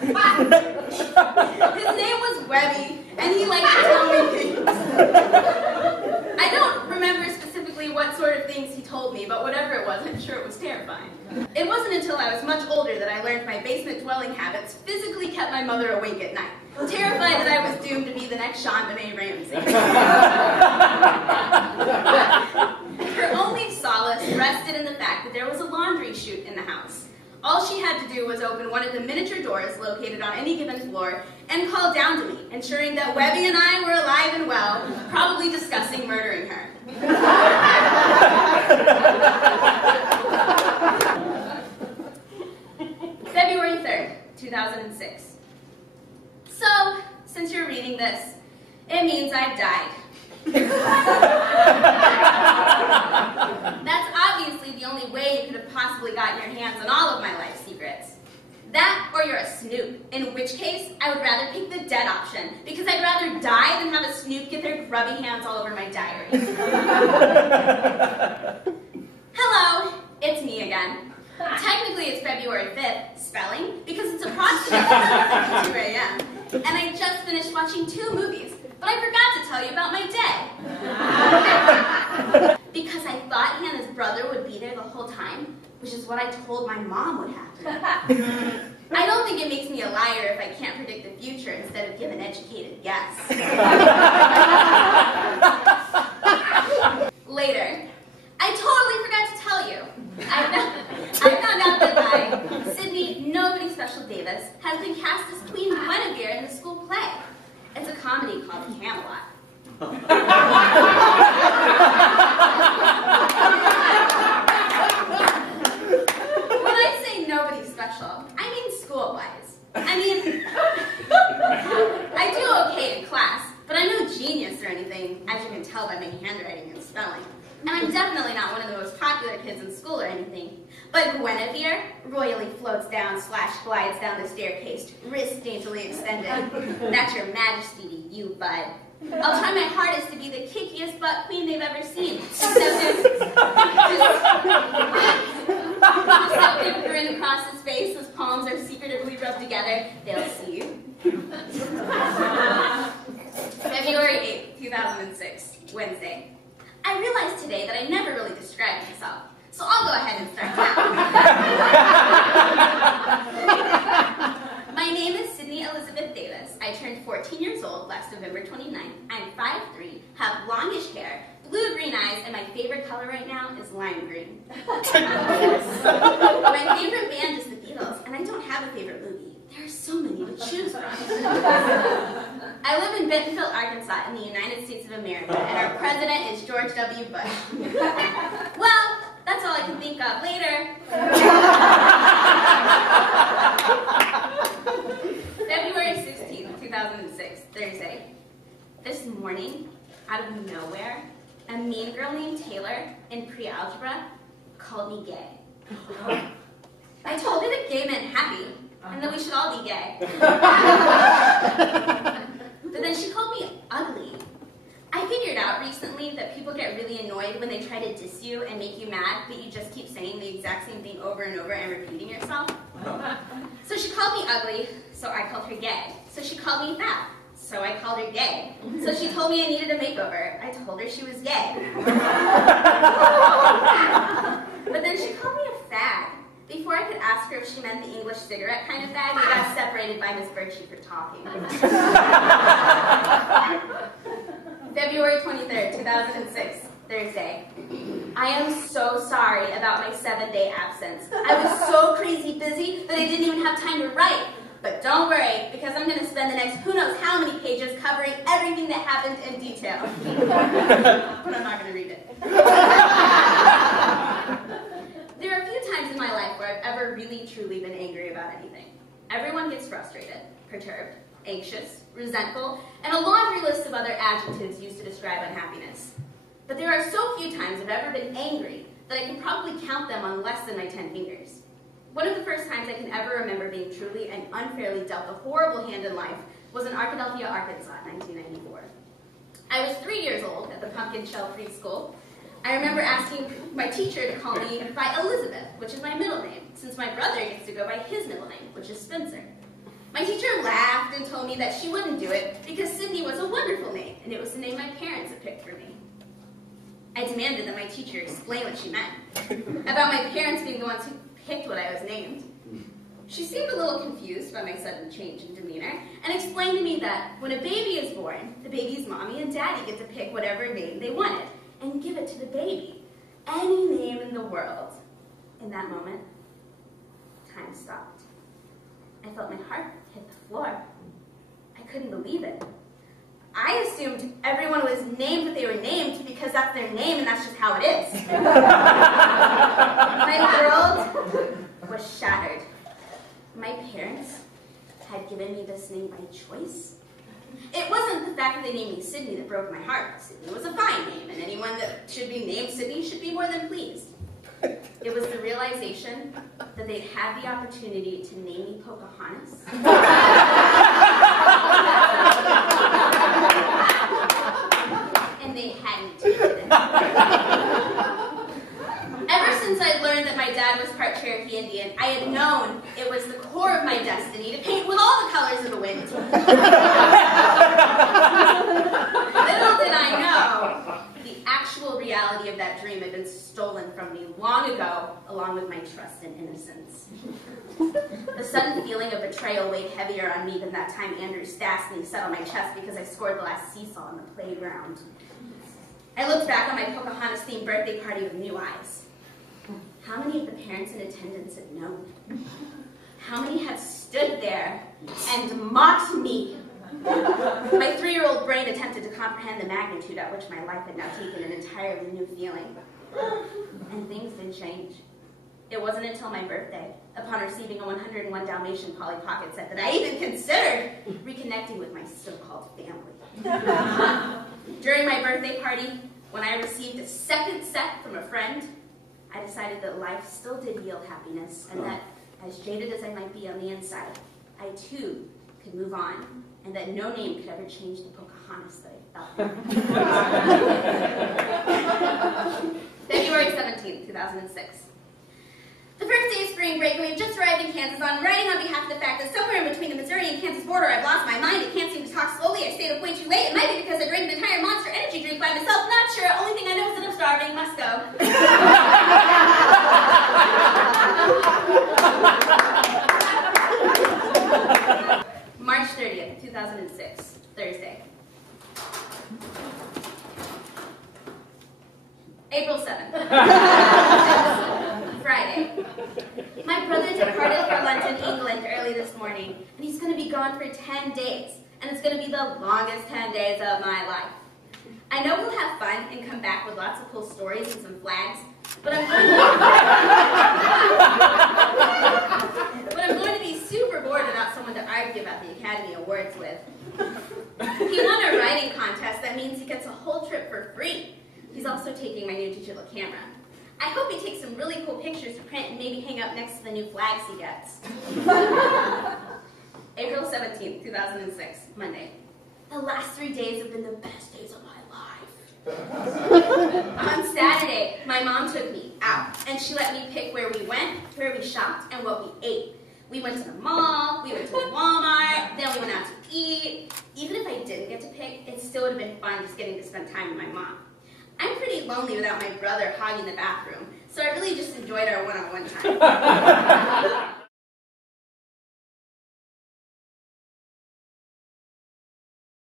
His name was Webby, and he liked to tell me things. I don't remember specifically what sort of things he told me, but whatever it was, I'm sure it was terrifying. It wasn't until I was much older that I learned my basement dwelling habits physically kept my mother awake at night, terrified that I was doomed to be the next Sean Benet Ramsey. Her only solace rested in the fact that there was a laundry chute in the house. All she had to do was open one of the miniature doors located on any given floor and call down to me, ensuring that Webby and I were alive and well, probably discussing murdering her. February 3rd, 2006. So, since you're reading this, it means I've died. That's obviously the only way you could have possibly gotten your hands on all of my life secrets. That, or you're a snoop, in which case I would rather pick the dead option, because I'd rather die than have a snoop get their grubby hands all over my diary. Hello, it's me again. Technically it's February 5th, spelling, because it's approximately 7:52 a.m. and I just finished watching 2 movies, but I forgot to tell you about my day. Because I thought Hannah's brother would be there the whole time, which is what I told my mom would happen. I don't think it makes me a liar if I can't predict the future instead of give an educated guess. Later, I totally forgot to tell you. I found out that I, Sydney Nobody Special Davis, has been cast as Queen Guinevere in the school play. It's a comedy called Camelot. When I say nobody special, I mean school-wise. I mean, I do okay in class, but I'm no genius or anything, as you can tell by my handwriting and spelling. And I'm definitely not one of the most popular kids in school or anything. But Guinevere royally floats down / glides down the staircase, wrist daintily extended. That's your majesty to you, bud. I'll try my hardest to be the kickiest butt queen they've ever seen. Just that big grin across his face, his palms are secretively rubbed together. They'll see you. February 8th, 2006, Wednesday. I realized today that I never really described myself, so I'll go ahead and start now. My name is Sydney Elizabeth Davis. I turned 14 years old last November 29th. I'm 5'3", have longish hair, blue-green eyes, and my favorite color right now is lime green. My favorite band is the Beatles, and I don't have a favorite movie. There are so many to choose from. I live in Bentonville, Arkansas, in the United States of America, and our president is George W. Bush. Well, that's all I can think of. Later. February 16th, 2006, Thursday. This morning, out of nowhere, a mean girl named Taylor in pre-algebra called me gay. I told her that gay meant happy, and that we should all be gay. But then she called me ugly. I figured out recently that people get really annoyed when they try to diss you and make you mad, but you just keep saying the exact same thing over and over and repeating yourself. So she called me ugly, so I called her gay. So she called me fat, so I called her gay. So she told me I needed a makeover. I told her she was gay. But then she called me a fag. Before I could ask her if she meant the English cigarette kind of fag, we got separated by Miss Birchie for talking. February 23rd, 2006, Thursday. I am so sorry about my 7-day absence. I was so crazy busy that I didn't even have time to write. But don't worry, because I'm going to spend the next who knows how many pages covering everything that happened in detail. But I'm not going to read it. There are a few times in my life where I've ever really, truly been angry about anything. Everyone gets frustrated, perturbed, anxious, resentful, and a laundry list of other adjectives used to describe unhappiness. But there are so few times I've ever been angry that I can probably count them on less than my 10 fingers. One of the first times I can ever remember being truly and unfairly dealt a horrible hand in life was in Arkadelphia, Arkansas, 1994. I was 3 years old at the Pumpkin Shell Preschool. I remember asking my teacher to call me by Elizabeth, which is my middle name, since my brother gets to go by his middle name, which is Spencer. My teacher laughed and told me that she wouldn't do it because Sydney was a wonderful name, and it was the name my parents had picked for me. I demanded that my teacher explain what she meant about my parents being the ones who picked what I was named. She seemed a little confused by my sudden change in demeanor and explained to me that when a baby is born, the baby's mommy and daddy get to pick whatever name they wanted and give it to the baby. Any name in the world. In that moment, time stopped. I felt my heart hit the floor. I couldn't believe it. I assumed everyone was named what they were named because that's their name and that's just how it is. My world was shattered. My parents had given me this name by choice. It wasn't the fact that they named me Sydney that broke my heart. Sydney was a fine name, and anyone that should be named Sydney should be more than pleased. It was the realization that they'd had the opportunity to name me Pocahontas. And they hadn't taken it. Ever since I'd learned that my dad was part Cherokee Indian, I had known it was the core of my destiny to paint with all the colors of the wind. Little did I know, the actual reality of that dream had been stolen from me long ago, along with my trust and innocence. The sudden feeling of betrayal weighed heavier on me than that time Andrew Stastny sat on my chest because I scored the last seesaw on the playground. I looked back on my Pocahontas-themed birthday party with new eyes. How many of the parents in attendance had known? How many had stood there and mocked me? My 3-year-old brain attempted to comprehend the magnitude at which my life had now taken an entirely new feeling. And things did change. It wasn't until my birthday, upon receiving a 101 Dalmatian Polly Pocket set, that I even considered reconnecting with my so-called family. During my birthday party, when I received a second set from a friend, I decided that life still did yield happiness, and that, as jaded as I might be on the inside, I too could move on, and that no name could ever change the Pocahontas that I felt. February 17th, 2006. The first day of spring break, and we've just arrived in Kansas. I'm writing on behalf of the fact that somewhere in between the Missouri and Kansas border, I've lost my mind. I can't seem to talk slowly. I stayed up way too late. It might be because I drank an entire Monster energy drink by myself. Not sure. Only thing I know is that I'm starving. Must go. March 30th, 2006, Thursday. April 7th. Friday. My brother departed for London, England early this morning, and he's going to be gone for 10 days, and it's going to be the longest 10 days of my life. I know we'll have fun and come back with lots of cool stories and some flags, but I'm going to be super bored without someone to argue about the Academy Awards with. He won a writing contest. That means he gets a whole trip for free. He's also taking my new digital camera. I hope he takes some really cool pictures to print and maybe hang up next to the new flags he gets. April 17th, 2006, Monday. The last 3 days have been the best days of my life. On Saturday, my mom took me out, and she let me pick where we went, where we shopped, and what we ate. We went to the mall, we went to Walmart, then we went out to eat. Even if I didn't get to pick, it still would have been fun just getting to spend time with my mom. I'm pretty lonely without my brother hogging the bathroom, so I really just enjoyed our one-on-one time.